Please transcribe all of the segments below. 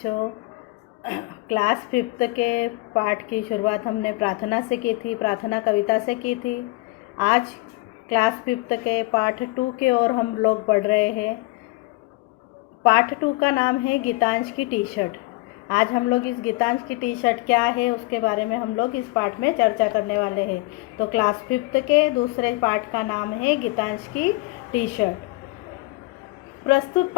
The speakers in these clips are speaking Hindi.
बच्चों, क्लास फिफ्थ के पाठ की शुरुआत हमने प्रार्थना से की थी, प्रार्थना कविता से की थी। आज क्लास फिफ्थ के पाठ 2 के ओर हम लोग पढ़ रहे हैं। पाठ 2 का नाम है गीतांश की टी शर्ट। आज हम लोग इस गीतांश की टी शर्ट क्या है उसके बारे में हम लोग इस पाठ में चर्चा करने वाले हैं। तो क्लास फिफ्थ के दूसरे पाठ का नाम है गीतांश की टी शर्ट। प्रस्तुत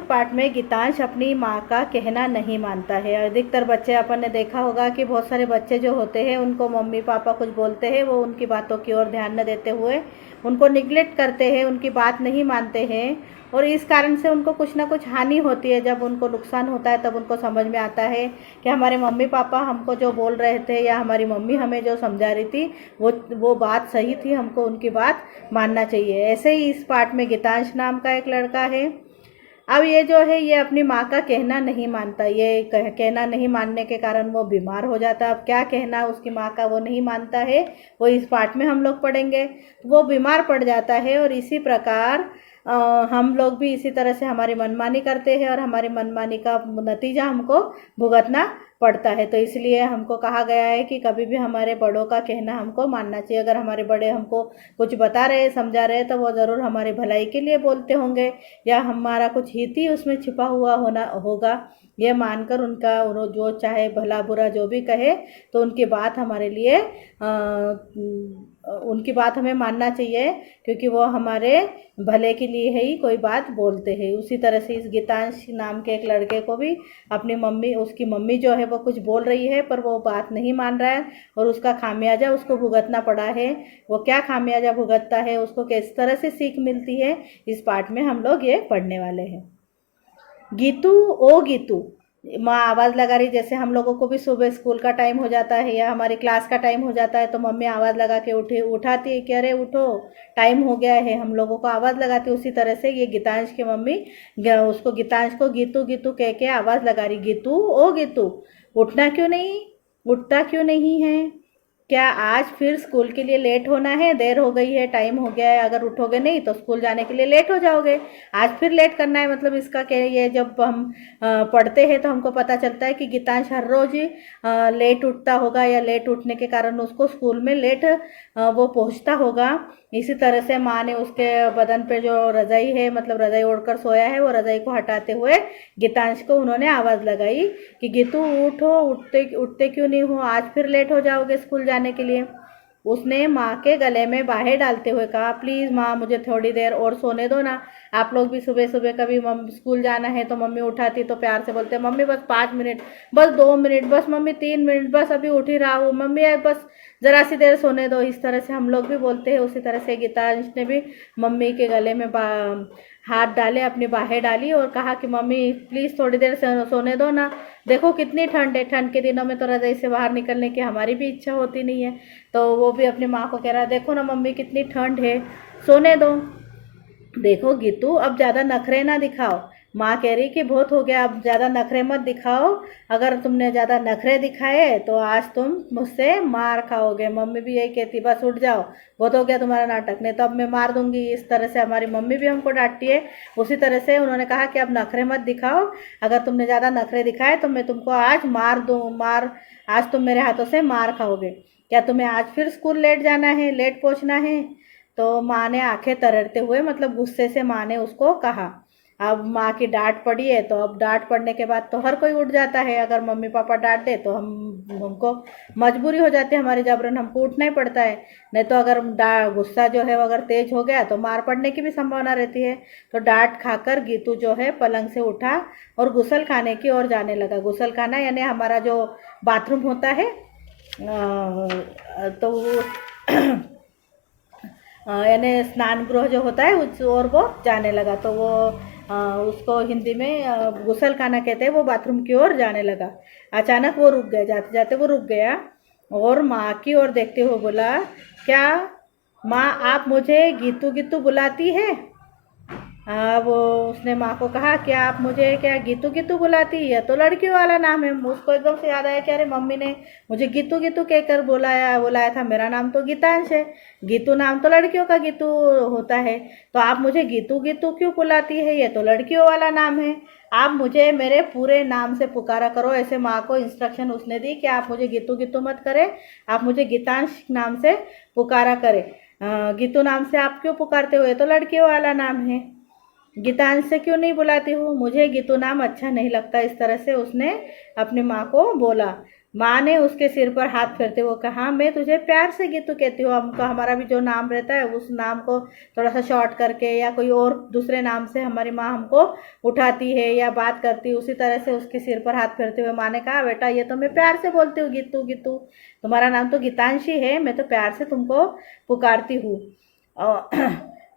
पाठ में गीतांश अपनी माँ का कहना नहीं मानता है। अधिकतर बच्चे अपन ने देखा होगा कि बहुत सारे बच्चे जो होते हैं उनको मम्मी पापा कुछ बोलते हैं, वो उनकी बातों की ओर ध्यान न देते हुए उनको निगलेक्ट करते हैं, उनकी बात नहीं मानते हैं और इस कारण से उनको कुछ ना कुछ हानि होती है। जब उनको नुकसान होता है तब उनको समझ में आता है कि हमारे मम्मी पापा हमको जो बोल रहे थे या हमारी मम्मी हमें जो समझा रही थी वो बात सही थी, हमको उनकी बात मानना चाहिए। ऐसे ही इस पाठ में गीतांश नाम का एक लड़का है। अब ये जो है ये अपनी माँ का कहना नहीं मानता। ये कहना नहीं मानने के कारण वो बीमार हो जाता है। अब क्या कहना उसकी माँ का वो नहीं मानता है, वो इस पाठ में हम लोग पढ़ेंगे। वो बीमार पड़ जाता है और इसी प्रकार हम लोग भी इसी तरह से हमारी मनमानी करते हैं और हमारी मनमानी का नतीजा हमको भुगतना पड़ता है। तो इसलिए हमको कहा गया है कि कभी भी हमारे बड़ों का कहना हमको मानना चाहिए। अगर हमारे बड़े हमको कुछ बता रहे समझा रहे तो वो ज़रूर हमारी भलाई के लिए बोलते होंगे या हमारा कुछ हित ही उसमें छिपा हुआ होगा। ये मानकर उनका जो चाहे भला बुरा जो भी कहे तो उनकी बात हमारे लिए उनकी बात हमें मानना चाहिए, क्योंकि वो हमारे भले के लिए ही कोई बात बोलते हैं। उसी तरह से इस गीतांश नाम के एक लड़के को भी अपनी मम्मी उसकी मम्मी जो है वो कुछ बोल रही है पर वो बात नहीं मान रहा है और उसका खामियाजा उसको भुगतना पड़ा है। वो क्या खामियाजा भुगतता है, उसको किस तरह से सीख मिलती है, इस पाठ में हम लोग ये पढ़ने वाले हैं। गीतू ओ गीतू, माँ आवाज़ लगा रही। जैसे हम लोगों को भी सुबह स्कूल का टाइम हो जाता है या हमारी क्लास का टाइम हो जाता है तो मम्मी आवाज़ लगा के उठाती है कि अरे उठो, टाइम हो गया है, हम लोगों को आवाज़ लगाती है। उसी तरह से ये गीतांश की मम्मी उसको गीतांश को गीतू गीतू कह के आवाज़ लगा रही, गीतू ओ गीतू, उठता क्यों नहीं है? क्या आज फिर स्कूल के लिए लेट होना है? देर हो गई है, टाइम हो गया है, अगर उठोगे नहीं तो स्कूल जाने के लिए लेट हो जाओगे। आज फिर लेट करना है, मतलब इसका क्या? ये जब हम पढ़ते हैं तो हमको पता चलता है कि गीतांश हर रोज ही लेट उठता होगा या लेट उठने के कारण उसको स्कूल में लेट वो पहुंचता होगा। इसी तरह से माँ ने उसके बदन पे जो रजाई है, मतलब रजाई ओढ़कर सोया है, वो रजाई को हटाते हुए गीतांश को उन्होंने आवाज़ लगाई कि गीतू उठो, उठते क्यों नहीं हो? आज फिर लेट हो जाओगे स्कूल जाने के लिए। उसने माँ के गले में बाहें डालते हुए कहा, प्लीज़ माँ मुझे थोड़ी देर और सोने दो ना। आप लोग भी सुबह सुबह कभी स्कूल जाना है तो मम्मी उठाती तो प्यार से बोलते मम्मी बस 5 मिनट, बस 2 मिनट, बस मम्मी 3 मिनट, बस अभी उठ ही रहा हूँ मम्मी, यार बस ज़रा सी देर सोने दो। इस तरह से हम लोग भी बोलते हैं। उसी तरह से गीतांश ने भी मम्मी के गले में हाथ डाले, अपनी बाहें डाली और कहा कि मम्मी प्लीज़ थोड़ी देर सोने दो ना। देखो कितनी ठंड है, ठंड के दिनों में तो रजाई से बाहर निकलने की हमारी भी इच्छा होती नहीं है। तो वो भी अपनी माँ को कह रहा है, देखो ना मम्मी कितनी ठंड है, सोने दो। देखो गीतू अब ज़्यादा नखरे ना दिखाओ। माँ कह रही कि बहुत हो गया, अब ज़्यादा नखरे मत दिखाओ। अगर तुमने ज़्यादा नखरे दिखाए तो आज तुम मुझसे मार खाओगे। मम्मी भी यही कहती, बस उठ जाओ, बहुत हो गया तुम्हारा नाटक, नहीं तो अब मैं मार दूंगी। इस तरह से हमारी मम्मी भी हमको डांटती है। उसी तरह से उन्होंने कहा कि अब नखरे मत दिखाओ, अगर तुमने ज़्यादा नखरे दिखाए तो मैं तुमको आज आज तुम मेरे हाथों से मार खाओगे। क्या तुम्हें आज फिर स्कूल लेट जाना है, लेट पहुँचना है? तो माँ ने आंखें तररते हुए, मतलब गुस्से से माँ ने उसको कहा। अब माँ की डांट पड़ी है तो अब डांट पड़ने के बाद तो हर कोई उठ जाता है। अगर मम्मी पापा डांट दे तो हमको मजबूरी हो जाती है, हमारी जबरन हमको उठना ही पड़ता है। नहीं तो अगर गुस्सा जो है वो अगर तेज हो गया तो मार पड़ने की भी संभावना रहती है। तो डांट खाकर गीतू जो है पलंग से उठा और गुसल खाने की ओर जाने लगा। गुसल खाना यानी हमारा जो बाथरूम होता है, तो यानी स्नान गृह जो होता है उस ओर वो जाने लगा। तो वो उसको हिंदी में गुसल खाना कहते हैं। वो बाथरूम की ओर जाने लगा। अचानक वो रुक गया, जाते जाते वो रुक गया और माँ की ओर देखते हुए बोला, क्या माँ आप मुझे गीतू गीतू बुलाती है? वो उसने माँ को कहा कि आप मुझे क्या गीतू गीतू बुलाती है, तो लड़कियों वाला नाम है। उसको एकदम से याद आया कि अरे मम्मी ने मुझे गीतू गीतू कहकर बुलाया बुलाया था, मेरा नाम तो गीतांश है, गीतू नाम तो लड़कियों का गीतू होता है, तो आप मुझे गीतू गीतू क्यों बुलाती है, ये तो लड़कियों वाला नाम है, आप मुझे मेरे पूरे नाम से पुकारा करो। ऐसे माँ को इंस्ट्रक्शन उसने दी कि आप मुझे गीतू गीतू मत करें, आप मुझे गीतांश नाम से पुकारा करें। गीतू नाम से आप क्यों पुकारते हो, ये तो लड़कियों वाला नाम है, गीतांश से क्यों नहीं बुलाती हूँ, मुझे गीतू नाम अच्छा नहीं लगता। इस तरह से उसने अपनी माँ को बोला। माँ ने उसके सिर पर हाथ फेरते हुए कहा, मैं तुझे प्यार से गीतू कहती हूँ, हमको हमारा भी जो नाम रहता है उस नाम को थोड़ा सा शॉर्ट करके या कोई और दूसरे नाम से हमारी माँ हमको उठाती है या बात करती है। उसी तरह से उसके सिर पर हाथ फेरते हुए माँ ने कहा, बेटा ये तो मैं प्यार से बोलती हूँ, गीतू गीतू, तुम्हारा नाम तो गीतांशी है, मैं तो प्यार से तुमको पुकारती हूँ।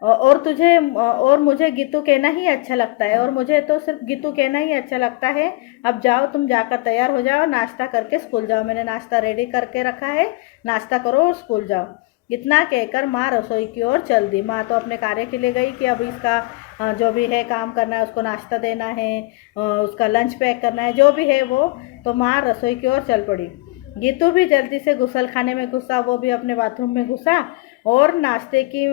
और तुझे और मुझे गीतू कहना ही अच्छा लगता है, और मुझे तो सिर्फ गीतू कहना ही अच्छा लगता है। अब जाओ, तुम जाकर तैयार हो जाओ, नाश्ता करके स्कूल जाओ, मैंने नाश्ता रेडी करके रखा है, नाश्ता करो और स्कूल जाओ। इतना कहकर माँ रसोई की ओर चल दी। माँ तो अपने कार्य के लिए गई कि अब इसका जो भी है काम करना है, उसको नाश्ता देना है, उसका लंच पैक करना है, जो भी है वो। तो माँ रसोई की ओर चल पड़ी। गीतू भी जल्दी से गुसल खाने में घुसा, वो भी अपने बाथरूम में घुसा, और नाश्ते की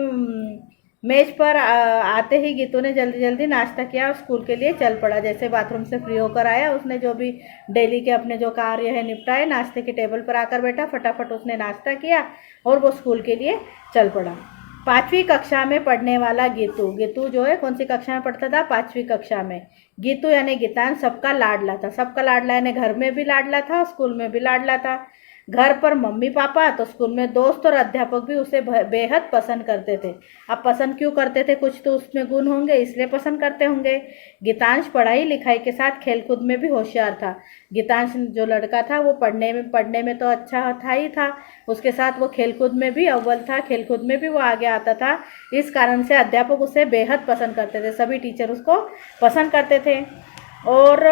मेज पर आते ही गीतू ने जल्दी जल्दी नाश्ता किया और स्कूल के लिए चल पड़ा। जैसे बाथरूम से फ्री होकर आया, उसने जो भी डेली के अपने जो कार्य है निपटाए, नाश्ते की टेबल पर आकर बैठा, फटाफट उसने नाश्ता किया और वो स्कूल के लिए चल पड़ा। 5वीं कक्षा में पढ़ने वाला गीतू। गीतू जो है कौन सी कक्षा में पढ़ता था, 5वीं कक्षा में। गीतू यानी गीतान सबका लाडला था, सबका लाडला यानी घर में भी लाडला था, स्कूल में भी लाडला था। घर पर मम्मी पापा, तो स्कूल में दोस्त और अध्यापक भी उसे बेहद पसंद करते थे। अब पसंद क्यों करते थे, कुछ तो उसमें गुण होंगे इसलिए पसंद करते होंगे। गीतांश पढ़ाई लिखाई के साथ खेलकूद में भी होशियार था। गीतांश जो लड़का था वो पढ़ने में तो अच्छा था ही था, उसके साथ वो खेलकूद में भी अव्वल था, खेलकूद में भी वो आगे आता था। इस कारण से अध्यापक उसे बेहद पसंद करते थे, सभी टीचर उसको पसंद करते थे। और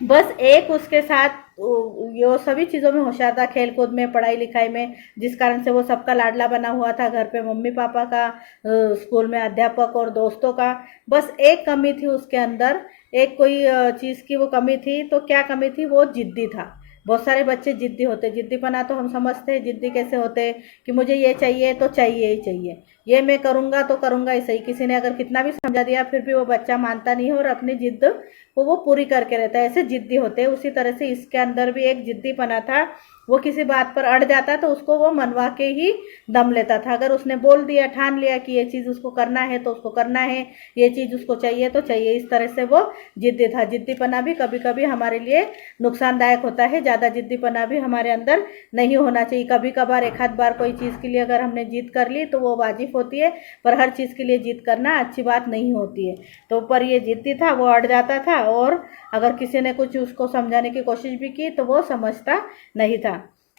बस एक उसके साथ ये सभी चीज़ों में होशियार था, खेल कूद में, पढ़ाई लिखाई में, जिस कारण से वो सबका लाडला बना हुआ था, घर पे मम्मी पापा का, स्कूल में अध्यापक और दोस्तों का। बस एक कमी थी उसके अंदर, एक कोई चीज़ की वो कमी थी। तो क्या कमी थी, वो जिद्दी था। बहुत सारे बच्चे जिद्दी होते, जिद्दीपना तो हम समझते हैं, जिद्दी कैसे होते कि मुझे ये चाहिए तो चाहिए ही चाहिए, ये मैं करूँगा तो करूँगा ही सही। किसी ने अगर कितना भी समझा दिया फिर भी वो बच्चा मानता नहीं है और अपनी जिद को वो पूरी करके रहता है, ऐसे जिद्दी होते हैं। उसी तरह से इसके अंदर भी एक जिद्दीपना था। वो किसी बात पर अड़ जाता तो उसको वो मनवा के ही दम लेता था। अगर उसने बोल दिया, ठान लिया कि ये चीज़ उसको करना है तो उसको करना है, ये चीज़ उसको चाहिए तो चाहिए। इस तरह से वो जिद्दी था। जिद्दीपना भी कभी कभी हमारे लिए नुकसानदायक होता है, ज़्यादा जिद्दीपना भी हमारे अंदर नहीं होना चाहिए। कभी कभार एक आध बार कोई चीज़ के लिए अगर हमने जिद कर ली तो वो वाजिब होती है, पर हर चीज़ के लिए जिद करना अच्छी बात नहीं होती है। तो पर ये जिद्दी था, वो अड़ जाता था, और अगर किसी ने कुछ उसको समझाने की कोशिश भी की तो वो समझता नहीं था।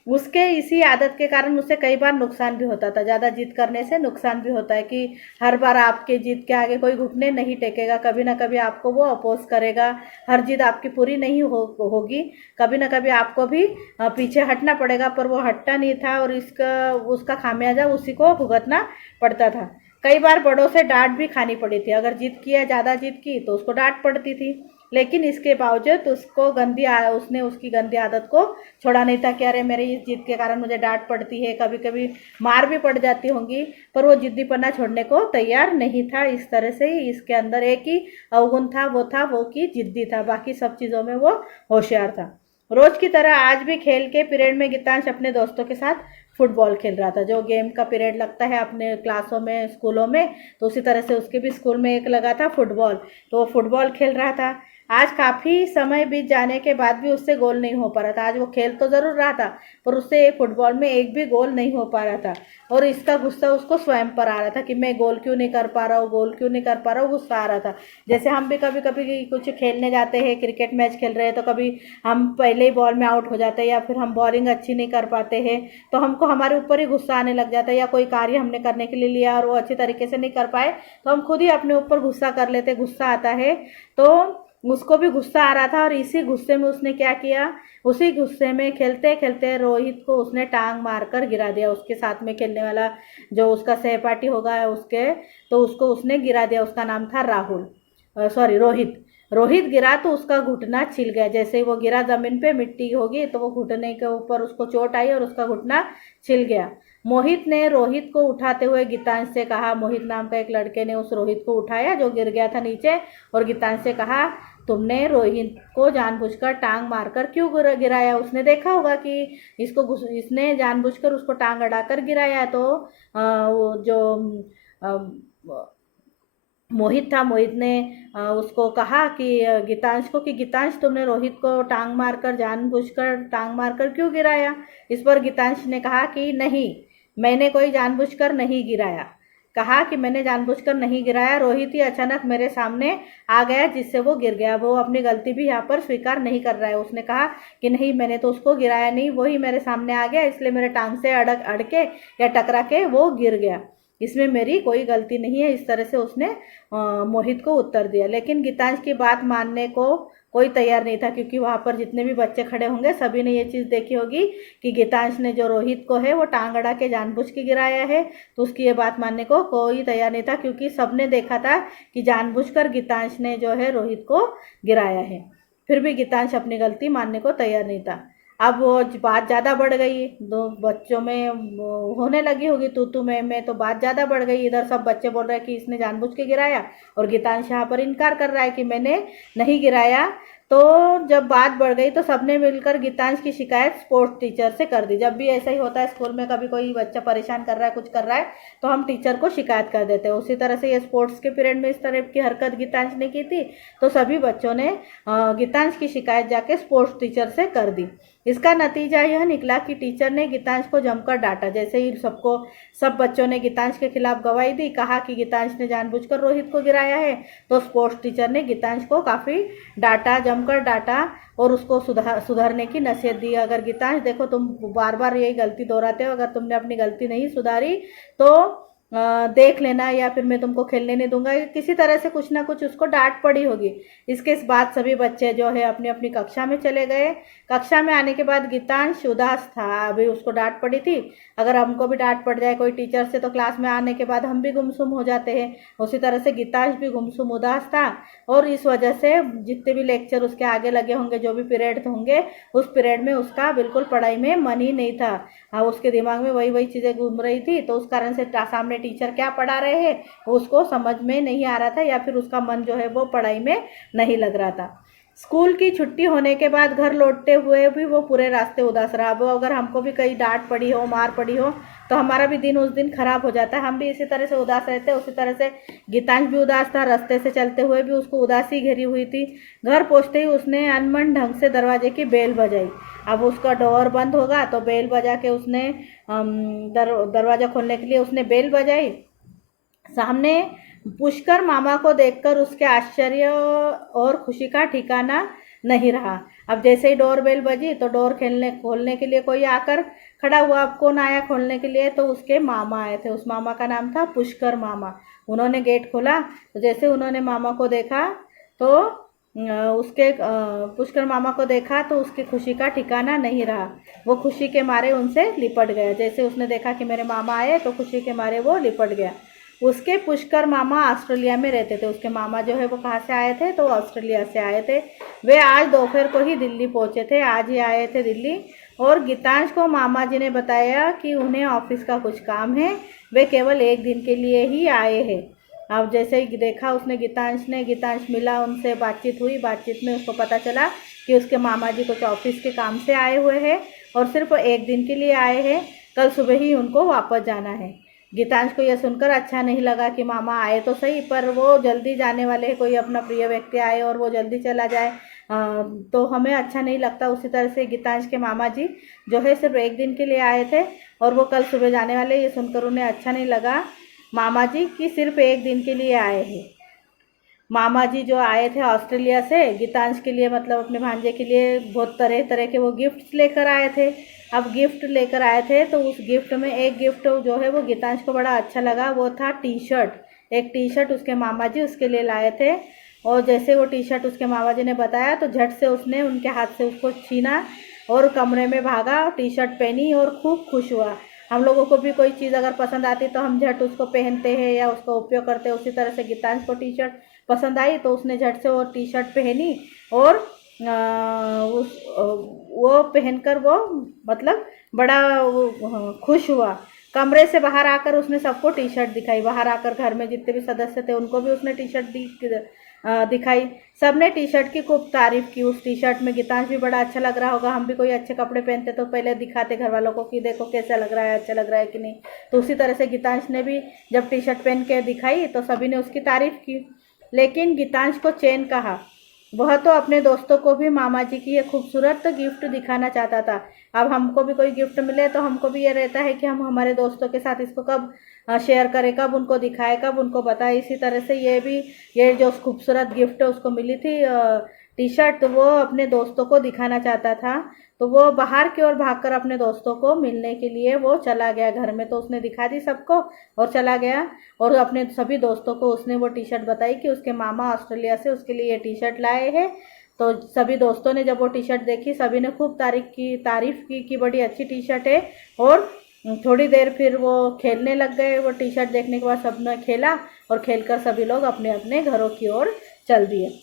उसके इसी आदत के कारण उसे कई बार नुकसान भी होता था। ज़्यादा जिद करने से नुकसान भी होता है कि हर बार आपके जिद के आगे कोई घुटने नहीं टेकेगा, कभी ना कभी आपको वो अपोज करेगा। हर जिद आपकी पूरी नहीं होगी, कभी ना कभी आपको भी पीछे हटना पड़ेगा। पर वो हटता नहीं था और उसका खामियाजा उसी को भुगतना पड़ता था। कई बार बड़ों से डांट भी खानी पड़ी थी। अगर जिद किया, ज़्यादा जिद की तो उसको डांट पड़ती थी, लेकिन इसके बावजूद उसने उसकी गंदी आदत को छोड़ा नहीं था कि अरे मेरी इस जिद के कारण मुझे डांट पड़ती है, कभी कभी मार भी पड़ जाती होंगी, पर वो जिद्दीपना छोड़ने को तैयार नहीं था। इस तरह से ही इसके अंदर एक ही अवगुण था, वो कि जिद्दी था, बाकी सब चीज़ों में वो होशियार था। रोज की तरह आज भी खेल के पीरियड में गीतांश अपने दोस्तों के साथ फुटबॉल खेल रहा था। जो गेम का पीरियड लगता है अपने क्लासों में, स्कूलों में, तो उसी तरह से उसके भी स्कूल में एक लगा था फुटबॉल, तो वो फुटबॉल खेल रहा था। आज काफ़ी समय बीत जाने के बाद भी उससे गोल नहीं हो पा रहा था। आज वो खेल तो ज़रूर रहा था, पर उससे फुटबॉल में एक भी गोल नहीं हो पा रहा था, और इसका गुस्सा उसको स्वयं पर आ रहा था कि मैं गोल क्यों नहीं कर पा रहा हूँ, गोल क्यों नहीं कर पा रहा हूँ, गुस्सा आ रहा था। जैसे हम भी कभी कभी कुछ खेलने जाते हैं, क्रिकेट मैच खेल रहे हैं, तो कभी हम पहले ही बॉल में आउट हो जाते हैं, या फिर हम बॉलिंग अच्छी नहीं कर पाते हैं, तो हमको हमारे ऊपर ही गुस्सा आने लग जाता है। या कोई कार्य हमने करने के लिए लिया और वो अच्छी तरीके से नहीं कर पाए, तो हम खुद ही अपने ऊपर गुस्सा कर लेते, गुस्सा आता है। तो उसको भी गुस्सा आ रहा था और इसी गुस्से में उसने क्या किया, उसी गुस्से में खेलते खेलते रोहित को उसने टांग मारकर गिरा दिया। उसके साथ में खेलने वाला जो उसका सहपाठी होगा उसके, तो उसको उसने गिरा दिया। उसका नाम था राहुल, सॉरी रोहित। रोहित गिरा तो उसका घुटना छिल गया। जैसे ही वो गिरा जमीन पे, मिट्टी होगी तो वो घुटने के ऊपर उसको चोट आई और उसका घुटना छिल गया। मोहित ने रोहित को उठाते हुए गीतांश से कहा, मोहित नाम का एक लड़के ने उस रोहित को उठाया जो गिर गया था नीचे, और गीतांश से कहा, तुमने रोहित को जानबूझकर टांग मारकर क्यों गिराया? उसने देखा होगा कि इसने जानबूझकर उसको टांग अड़ाकर गिराया। तो वो जो मोहित था, मोहित ने उसको कहा कि गीतांश को, कि गीतांश तुमने रोहित को टांग मारकर, जानबूझकर टांग मारकर क्यों गिराया? इस पर गीतांश ने कहा कि नहीं, मैंने कोई जानबूझकर नहीं गिराया। कहा कि मैंने जानबूझकर नहीं गिराया, रोहित ही अचानक मेरे सामने आ गया जिससे वो गिर गया। वो अपनी गलती भी यहाँ पर स्वीकार नहीं कर रहा है। उसने कहा कि नहीं, मैंने तो उसको गिराया नहीं, वही मेरे सामने आ गया, इसलिए मेरे टांग से अड़के या टकरा के वो गिर गया, इसमें मेरी कोई गलती नहीं है। इस तरह से उसने मोहित को उत्तर दिया। लेकिन गीतांश की बात मानने को कोई तैयार नहीं था, क्योंकि वहाँ पर जितने भी बच्चे खड़े होंगे सभी ने ये चीज़ देखी होगी कि गीतांश ने जो रोहित को है वो टांग अड़ा के जानबूझ के गिराया है। तो उसकी ये बात मानने को कोई तैयार नहीं था, क्योंकि सबने देखा था कि जानबूझकर गीतांश ने जो है रोहित को गिराया है। फिर भी गीतांश अपनी गलती मानने को तैयार नहीं था। अब वो बात ज़्यादा बढ़ गई, दो बच्चों में होने लगी होगी तू मैं, तो बात ज़्यादा बढ़ गई। इधर सब बच्चे बोल रहे हैं कि इसने जानबूझ के गिराया, और गीतांश यहाँ पर इनकार कर रहा है कि मैंने नहीं गिराया। तो जब बात बढ़ गई तो सबने मिलकर गीतांश की शिकायत स्पोर्ट्स टीचर से कर दी। जब भी ऐसा ही होता है स्कूल में, कभी कोई बच्चा परेशान कर रहा है, कुछ कर रहा है, तो हम टीचर को शिकायत कर देते हैं। उसी तरह से ये स्पोर्ट्स के पीरियड में इस तरह की हरकत गीतांश ने की थी, तो सभी बच्चों ने गीतांश की शिकायत जाके स्पोर्ट्स टीचर से कर दी। इसका नतीजा यह निकला कि टीचर ने गीतांश को जमकर डांटा। जैसे ही सब बच्चों ने गीतांश के खिलाफ गवाही दी, कहा कि गीतांश ने जानबूझकर रोहित को गिराया है, तो स्पोर्ट्स टीचर ने गीतांश को काफ़ी डांटा, जमकर डांटा, और उसको सुधरने की नसीहत दी। अगर गीतांश, देखो तुम बार बार यही गलती दोहराते हो, अगर तुमने अपनी गलती नहीं सुधारी तो देख लेना, या फिर मैं तुमको खेलने नहीं दूंगा। किसी तरह से कुछ ना कुछ उसको डांट पड़ी होगी। इसके बाद सभी बच्चे जो है अपनी अपनी कक्षा में चले गए। कक्षा में आने के बाद गीतांश उदास था। अभी उसको डांट पड़ी थी, अगर हमको भी डांट पड़ जाए कोई टीचर से तो क्लास में आने के बाद हम भी गुमसुम हो जाते हैं। उसी तरह से गीतांश भी गुमसुम उदास था, और इस वजह से जितने भी लेक्चर उसके आगे लगे होंगे, जो भी पीरियड होंगे, उस पीरियड में उसका बिल्कुल पढ़ाई में मन ही नहीं था। हाँ, उसके दिमाग में वही वही चीज़ें घूम रही थी, तो उस कारण से सामने टीचर क्या पढ़ा रहे हैं उसको समझ में नहीं आ रहा था, या फिर उसका मन जो है वो पढ़ाई में नहीं लग रहा था। स्कूल की छुट्टी होने के बाद घर लौटते हुए भी वो पूरे रास्ते उदास रहा। वो अगर हमको भी कहीं डांट पड़ी हो, मार पड़ी हो, तो हमारा भी दिन उस दिन खराब हो जाता है, हम भी इसी तरह से उदास रहते हैं। उसी तरह से गीतांश भी उदास था, रास्ते से चलते हुए भी उसको उदासी घेरी हुई थी। घर पहुंचते ही उसने अनमन ढंग से दरवाजे की बेल बजाई। अब उसका डोर बंद होगा तो बेल बजा के उसने दरवाज़ा खोलने के लिए उसने बेल बजाई। सामने पुष्कर मामा को देखकर उसके आश्चर्य और खुशी का ठिकाना नहीं रहा। अब जैसे ही डोर बेल बजी तो डोर खोलने के लिए कोई आकर खड़ा हुआ। अब कौन आया खोलने के लिए? तो उसके मामा आए थे। उस मामा का नाम था पुष्कर मामा। उन्होंने गेट खोला, तो जैसे उन्होंने मामा को देखा तो पुष्कर मामा को देखा तो उसकी खुशी का ठिकाना नहीं रहा। वो खुशी के मारे उनसे लिपट गया। जैसे उसने देखा कि मेरे मामा आए तो खुशी के मारे वो लिपट गया। उसके पुष्कर मामा ऑस्ट्रेलिया में रहते थे। उसके मामा जो है वो कहाँ से आए थे? तो ऑस्ट्रेलिया से आए थे। वे आज दोपहर को ही दिल्ली पहुँचे थे, आज ही आए थे दिल्ली। और गीतांश को मामा जी ने बताया कि उन्हें ऑफिस का कुछ काम है, वे केवल एक दिन के लिए ही आए हैं। अब जैसे ही देखा उसने गीतांश मिला, उनसे बातचीत हुई। बातचीत में उसको पता चला कि उसके मामा जी कुछ ऑफिस के काम से आए हुए हैं और सिर्फ एक दिन के लिए आए हैं, कल सुबह ही उनको वापस जाना है। गीतांश को यह सुनकर अच्छा नहीं लगा कि मामा आए तो सही, पर वो जल्दी जाने वाले हैं, कोई अपना प्रिय व्यक्ति आए और वो जल्दी चला जाए तो हमें अच्छा नहीं लगता। उसी तरह से गीतांश के मामा जी जो है सिर्फ एक दिन के लिए आए थे और वो कल सुबह जाने वाले, ये सुनकर उन्हें अच्छा नहीं लगा मामा जी कि सिर्फ एक दिन के लिए आए हैं। मामा जी जो आए थे ऑस्ट्रेलिया से गीतांश के लिए, मतलब अपने भांजे के लिए बहुत तरह तरह के वो गिफ्ट्स लेकर आए थे। अब गिफ्ट लेकर आए थे तो उस गिफ्ट में एक गिफ्ट जो है वो गीतांश को बड़ा अच्छा लगा, वो था टी शर्ट। एक टी शर्ट उसके मामा जी उसके लिए लाए थे। और जैसे वो टी शर्ट उसके मामा जी ने बताया तो झट से उसने उनके हाथ से उसको छीना और कमरे में भागा, टी शर्ट पहनी और खूब खुश हुआ। हम लोगों को भी कोई चीज़ अगर पसंद आती तो हम झट उसको पहनते हैं या उसका उपयोग करते हैं। उसी तरह से गीतांश को टी शर्ट पसंद आई तो उसने झट से वो टी शर्ट पहनी और वो पहनकर वो मतलब बड़ा खुश हुआ। कमरे से बाहर आकर उसने सबको टी शर्ट दिखाई। बाहर आकर घर में जितने भी सदस्य थे उनको भी उसने टी शर्ट दिखाई। सबने टी शर्ट की खूब तारीफ की। उस टी शर्ट में गीतांश भी बड़ा अच्छा लग रहा होगा। हम भी कोई अच्छे कपड़े पहनते तो पहले दिखाते घर वालों को कि देखो कैसा लग रहा है, अच्छा लग रहा है कि नहीं। तो उसी तरह से गीतांश ने भी जब टी शर्ट पहन के दिखाई तो सभी ने उसकी तारीफ की। लेकिन गीतांश को चैन कहा। वह तो अपने दोस्तों को भी मामा जी की ये खूबसूरत गिफ्ट दिखाना चाहता था। अब हमको भी कोई गिफ्ट मिले तो हमको भी ये रहता है कि हम हमारे दोस्तों के साथ इसको कब शेयर करें, कब उनको दिखाएं, कब उनको बताएं। इसी तरह से ये जो खूबसूरत गिफ्ट उसको मिली थी टी शर्ट, वो अपने दोस्तों को दिखाना चाहता था। तो वो बाहर की ओर भागकर अपने दोस्तों को मिलने के लिए वो चला गया। घर में तो उसने दिखा दी सबको और चला गया। और अपने सभी दोस्तों को उसने वो टी शर्ट बताई कि उसके मामा ऑस्ट्रेलिया से उसके लिए ये टी शर्ट लाए हैं। तो सभी दोस्तों ने जब वो टी शर्ट देखी सभी ने खूब तारीफ की कि बड़ी अच्छी टी शर्ट है। और थोड़ी देर फिर वो खेलने लग गए। वो टी शर्ट देखने के बाद सबने खेला और खेलकर सभी लोग अपने अपने घरों की ओर चल दिए।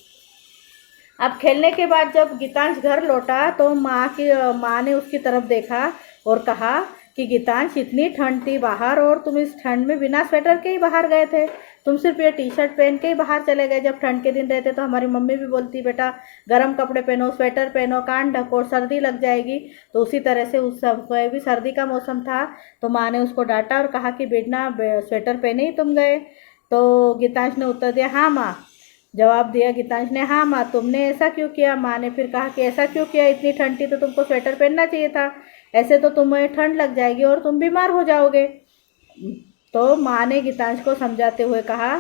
अब खेलने के बाद जब गीतांश घर लौटा तो माँ ने उसकी तरफ देखा और कहा कि गीतांश, इतनी ठंड थी बाहर और तुम इस ठंड में बिना स्वेटर के ही बाहर गए थे। तुम सिर्फ ये टी शर्ट पहन के ही बाहर चले गए। जब ठंड के दिन रहते तो हमारी मम्मी भी बोलती बेटा गर्म कपड़े पहनो, स्वेटर पहनो, कान ढको, सर्दी लग जाएगी। तो उसी तरह से उस समय भी सर्दी का मौसम था। तो माँ ने उसको डांटा और कहा कि बिना स्वेटर पहने ही तुम गए। तो गीतांश ने उत्तर दिया, हाँ माँ। जवाब दिया गीतांश ने, हाँ माँ, तुमने ऐसा क्यों किया। माँ ने फिर कहा कि ऐसा क्यों किया, इतनी ठंड थी तो तुमको स्वेटर पहनना चाहिए था। ऐसे तो तुम्हें ठंड लग जाएगी और तुम बीमार हो जाओगे। तो माँ ने गीतांश को समझाते हुए कहा,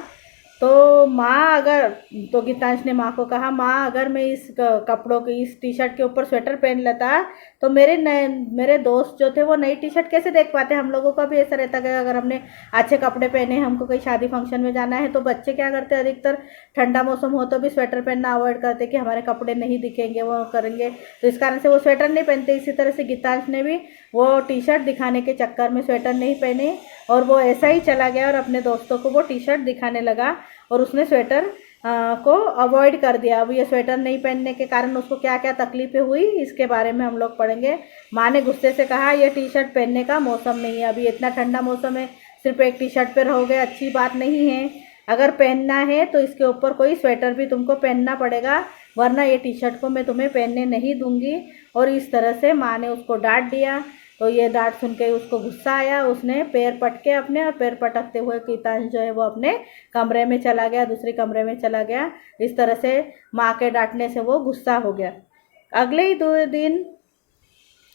तो माँ अगर तो गीतांश ने माँ को कहा, माँ अगर मैं इस कपड़ों के इस टी शर्ट के ऊपर स्वेटर पहन लेता तो मेरे दोस्त जो थे वो नई टी शर्ट कैसे देख पाते। हम लोगों का भी ऐसा रहता है अगर हमने अच्छे कपड़े पहने, हमको कहीं शादी फंक्शन में जाना है तो बच्चे क्या करते हैं, अधिकतर ठंडा मौसम हो तो भी स्वेटर पहनना अवॉइड करते कि हमारे कपड़े नहीं दिखेंगे, वो करेंगे। तो इस कारण से वो स्वेटर नहीं पहनते। इसी तरह से गीतांश ने भी वो टी शर्ट दिखाने के चक्कर में स्वेटर नहीं पहने और वो ऐसा ही चला गया और अपने दोस्तों को वो टी शर्ट दिखाने लगा और उसने स्वेटर को अवॉइड कर दिया। अब ये स्वेटर नहीं पहनने के कारण उसको क्या क्या तकलीफें हुई इसके बारे में हम लोग पढ़ेंगे। माँ ने गुस्से से कहा, ये टी शर्ट पहनने का मौसम नहीं है, अभी इतना ठंडा मौसम है, सिर्फ एक टी शर्ट पे रहोगे अच्छी बात नहीं है। अगर पहनना है तो इसके ऊपर कोई स्वेटर भी तुमको पहनना पड़ेगा, वरना ये टी शर्ट को मैं तुम्हें पहनने नहीं दूंगी। और इस तरह से माँ ने उसको डांट दिया। तो ये डांट सुन के उसको गुस्सा आया। उसने पैर पटके अपने और पैर पटकते हुए गीतांश जो है वो अपने कमरे में चला गया, दूसरे कमरे में चला गया। इस तरह से माँ के डांटने से वो गुस्सा हो गया। अगले ही 2 दिन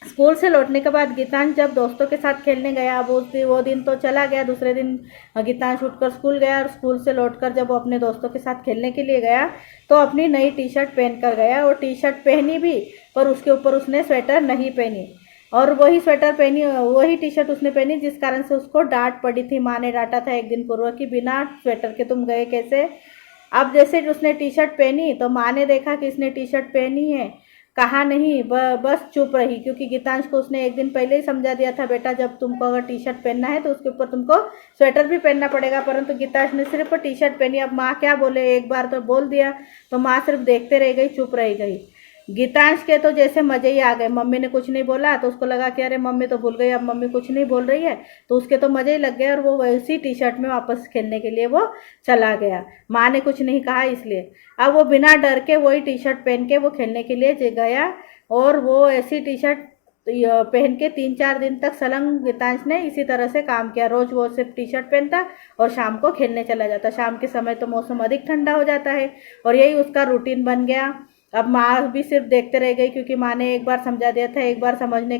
स्कूल से लौटने के बाद गीतांश जब दोस्तों के साथ खेलने गया, अब वो दिन तो चला गया। दूसरे दिन गीतांश उठकर स्कूल गया और स्कूल से लौटकर जब वो अपने दोस्तों के साथ खेलने के लिए गया तो अपनी नई टी शर्ट पहन कर गया। और टी शर्ट पहनी भी पर उसके ऊपर उसने स्वेटर नहीं पहनी और वही टी शर्ट उसने पहनी जिस कारण से उसको डांट पड़ी थी। माँ ने डांटा था एक दिन पूर्व कि बिना स्वेटर के तुम गए कैसे। अब जैसे उसने टी शर्ट पहनी तो माँ ने देखा कि इसने टी शर्ट पहनी है, कहा नहीं, बस चुप रही। क्योंकि गीतांश को उसने एक दिन पहले ही समझा दिया था, बेटा जब तुमको अगर टी शर्ट पहनना है तो उसके ऊपर तुमको स्वेटर भी पहनना पड़ेगा। परंतु गीतांश ने सिर्फ टी शर्ट पहनी। अब माँ क्या बोले, एक बार तो बोल दिया तो माँ सिर्फ देखते रह गई, चुप रह गई। गीतांश के तो जैसे मजे ही आ गए। मम्मी ने कुछ नहीं बोला तो उसको लगा कि अरे मम्मी तो भूल गई, अब मम्मी कुछ नहीं बोल रही है, तो उसके तो मजे ही लग गए और वो वैसी टी शर्ट में वापस खेलने के लिए वो चला गया। माँ ने कुछ नहीं कहा इसलिए। अब वो बिना डर के वही टी शर्ट पहन के वो खेलने के लिए गया और वो ऐसी टी शर्ट पहन के 3-4 दिन तक सलंग गीतांश ने इसी तरह से काम किया। रोज वो सिर्फ टी शर्ट पहनता और शाम को खेलने चला जाता। शाम के समय तो मौसम अधिक ठंडा हो जाता है और यही उसका रूटीन बन गया। अब माँ भी सिर्फ देखते रह गई क्योंकि माँ ने एक बार समझा दिया था। एक बार समझाने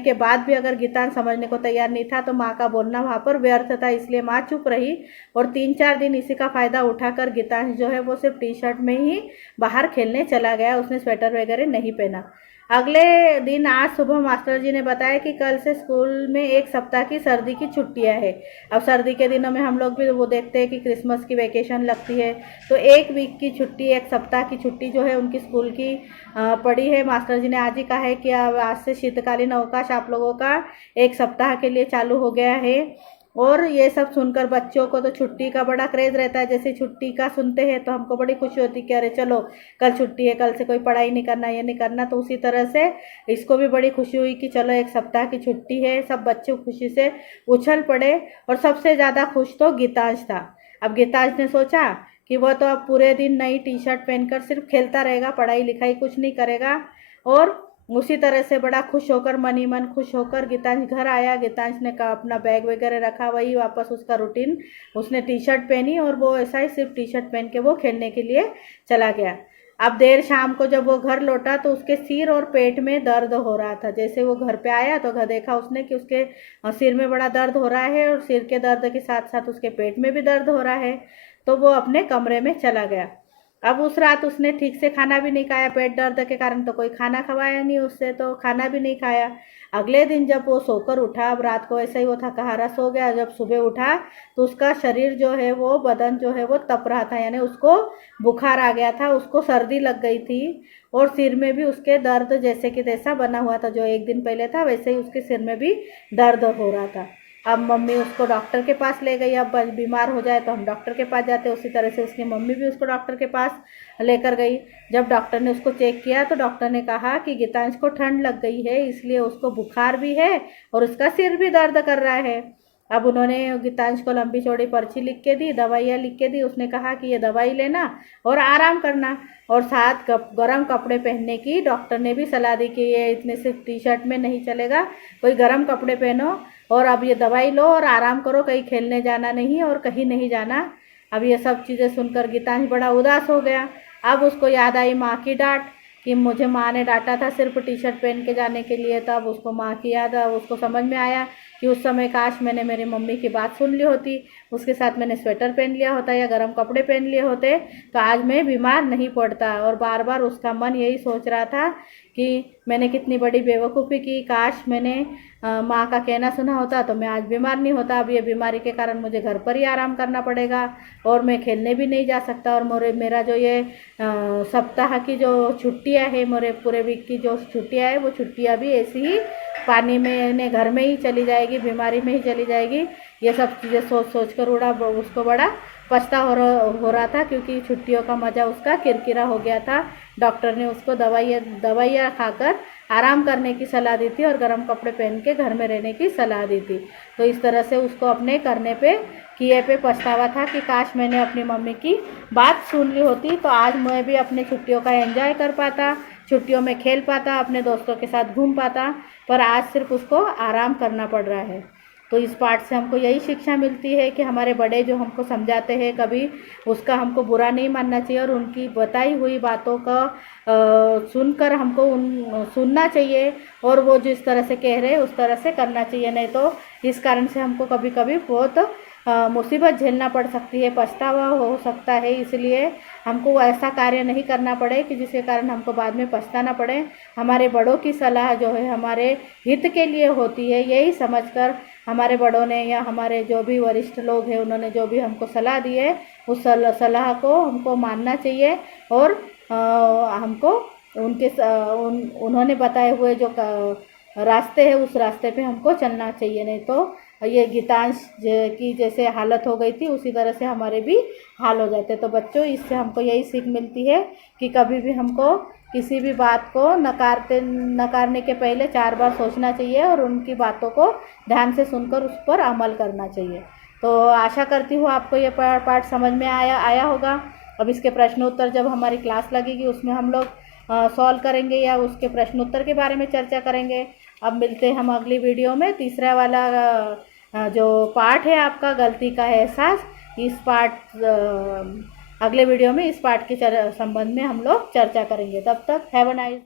के बाद भी अगर गीतांश समझने को तैयार नहीं था तो माँ का बोलना वहाँ पर व्यर्थ था, इसलिए माँ चुप रही। और 3-4 दिन इसी का फ़ायदा उठाकर गीतांश जो है वो सिर्फ टी शर्ट में ही बाहर खेलने चला गया। उसने स्वेटर वगैरह नहीं पहना। अगले दिन आज सुबह मास्टर जी ने बताया कि कल से स्कूल में एक सप्ताह की सर्दी की छुट्टियां है। अब सर्दी के दिनों में हम लोग भी वो देखते हैं कि क्रिसमस की वैकेशन लगती है, तो एक वीक की छुट्टी, एक सप्ताह की छुट्टी जो है उनकी स्कूल की पड़ी है। मास्टर जी ने आज ही कहा है कि अब आज से शीतकालीन अवकाश आप लोगों का एक सप्ताह के लिए चालू हो गया है। और ये सब सुनकर बच्चों को तो छुट्टी का बड़ा क्रेज़ रहता है। जैसे छुट्टी का सुनते हैं तो हमको बड़ी खुशी होती है कि अरे चलो कल छुट्टी है, कल से कोई पढ़ाई नहीं करना, ये नहीं करना। तो उसी तरह से इसको भी बड़ी खुशी हुई कि चलो एक सप्ताह की छुट्टी है। सब बच्चे खुशी से उछल पड़े और सबसे ज़्यादा खुश तो गीतांश था। अब गीतांश ने सोचा कि वह तो अब पूरे दिन नई टी शर्ट पहनकर सिर्फ खेलता रहेगा, पढ़ाई लिखाई कुछ नहीं करेगा। और उसी तरह से बड़ा खुश होकर, मन ही मन खुश होकर गीतांश घर आया। गीतांश ने कहा अपना बैग वगैरह रखा, वही वापस उसका रूटीन, उसने टी शर्ट पहनी और वो ऐसा ही सिर्फ टी शर्ट पहन के वो खेलने के लिए चला गया। अब देर शाम को जब वो घर लौटा तो उसके सिर और पेट में दर्द हो रहा था। जैसे वो घर पे आया तो घर देखा उसने कि उसके सिर में बड़ा दर्द हो रहा है और सिर के दर्द के साथ साथ उसके पेट में भी दर्द हो रहा है। तो वो अपने कमरे में चला गया। अब उस रात उसने ठीक से खाना भी नहीं खाया, पेट दर्द के कारण तो कोई खाना खवाया नहीं उससे, तो खाना भी नहीं खाया। अगले दिन जब वो सोकर उठा, अब रात को ऐसा ही वो थका हारा सो गया, जब सुबह उठा तो उसका शरीर जो है वो, बदन जो है वो तप रहा था, यानी उसको बुखार आ गया था, उसको सर्दी लग गई थी। और सिर में भी उसके दर्द जैसे कि तैसा बना हुआ था, जो एक दिन पहले था वैसे ही उसके सिर में भी दर्द हो रहा था। अब मम्मी उसको डॉक्टर के पास ले गई। अब बीमार हो जाए तो हम डॉक्टर के पास जाते, उसी तरह से उसकी मम्मी भी उसको डॉक्टर के पास लेकर गई। जब डॉक्टर ने उसको चेक किया तो डॉक्टर ने कहा कि गीतांश को ठंड लग गई है, इसलिए उसको बुखार भी है और उसका सिर भी दर्द कर रहा है। अब उन्होंने गीतांश को लंबी चौड़ी पर्ची लिख के दी, दवाइयाँ लिख के दी। उसने कहा कि ये दवाई लेना और आराम करना, और साथ गर्म कपड़े पहनने की डॉक्टर ने भी सलाह दी कि ये इतने से टी शर्ट में नहीं चलेगा, कोई गर्म कपड़े पहनो और अब ये दवाई लो और आराम करो, कहीं खेलने जाना नहीं और कहीं नहीं जाना। अब ये सब चीज़ें सुनकर गीतांश बड़ा उदास हो गया। अब उसको याद आई माँ की डांट कि मुझे माँ ने डांटा था सिर्फ टी शर्ट पहन के जाने के लिए। तब उसको माँ की याद, उसको समझ में आया कि उस समय काश मैंने मेरी मम्मी की बात सुन ली होती, उसके साथ मैंने स्वेटर पहन लिया होता या गर्म कपड़े पहन लिए होते तो आज मैं बीमार नहीं पड़ता। और बार बार उसका मन यही सोच रहा था कि मैंने कितनी बड़ी बेवकूफ़ी की, काश मैंने माँ का कहना सुना होता तो मैं आज बीमार नहीं होता। अब ये बीमारी के कारण मुझे घर पर ही आराम करना पड़ेगा और मैं खेलने भी नहीं जा सकता। और मेरा जो ये सप्ताह की जो छुट्टियाँ है, मेरे पूरे वीक की जो छुट्टियाँ है, वो छुट्टियाँ भी ऐसी ही पानी में ने घर में ही चली जाएगी, बीमारी में ही चली जाएगी। ये सब चीज़ें सोच सोच कर उसको बड़ा पछता हो रहा था, क्योंकि छुट्टियों का मज़ा उसका किरकिरा हो गया था। डॉक्टर ने उसको दवाइयाँ खाकर आराम करने की सलाह दी थी और गर्म कपड़े पहन के घर में रहने की सलाह दी थी। तो इस तरह से उसको अपने किए पे पछतावा था कि काश मैंने अपनी मम्मी की बात सुन ली होती तो आज मैं भी अपने छुट्टियों का एंजॉय कर पाता, छुट्टियों में खेल पाता, अपने दोस्तों के साथ घूम पाता। पर आज सिर्फ उसको आराम करना पड़ रहा है। तो इस पाठ से हमको यही शिक्षा मिलती है कि हमारे बड़े जो हमको समझाते हैं, कभी उसका हमको बुरा नहीं मानना चाहिए और उनकी बताई हुई बातों का सुनकर हमको सुनना चाहिए और वो जिस तरह से कह रहे हैं उस तरह से करना चाहिए। नहीं तो इस कारण से हमको कभी कभी बहुत मुसीबत झेलना पड़ सकती है, पछतावा हो सकता है। इसलिए हमको ऐसा कार्य नहीं करना पड़े कि जिसके कारण हमको बाद में पछताना पड़े। हमारे बड़ों की सलाह जो है हमारे हित के लिए होती है, यही समझकर हमारे बड़ों ने या हमारे जो भी वरिष्ठ लोग हैं उन्होंने जो भी हमको सलाह दी है उस सलाह को हमको मानना चाहिए और हमको उन्होंने बताए हुए जो रास्ते हैं उस रास्ते पे हमको चलना चाहिए। नहीं तो ये गीतांश की जैसे हालत हो गई थी उसी तरह से हमारे भी हाल हो जाते। तो बच्चों, इससे हमको यही सीख मिलती है कि कभी भी हमको किसी भी बात को नकारने के पहले 4 बार सोचना चाहिए और उनकी बातों को ध्यान से सुनकर उस पर अमल करना चाहिए। तो आशा करती हूँ आपको ये पाठ समझ में आया होगा। अब इसके प्रश्न उत्तर जब हमारी क्लास लगेगी उसमें हम लोग सॉल्व करेंगे या उसके प्रश्न उत्तर के बारे में चर्चा करेंगे। अब मिलते हैं हम अगली वीडियो में। तीसरा वाला जो पाठ है आपका, गलती का एहसास, इस अगले वीडियो में इस पाठ के संबंध में हम लोग चर्चा करेंगे। तब तक हैव अ नाइस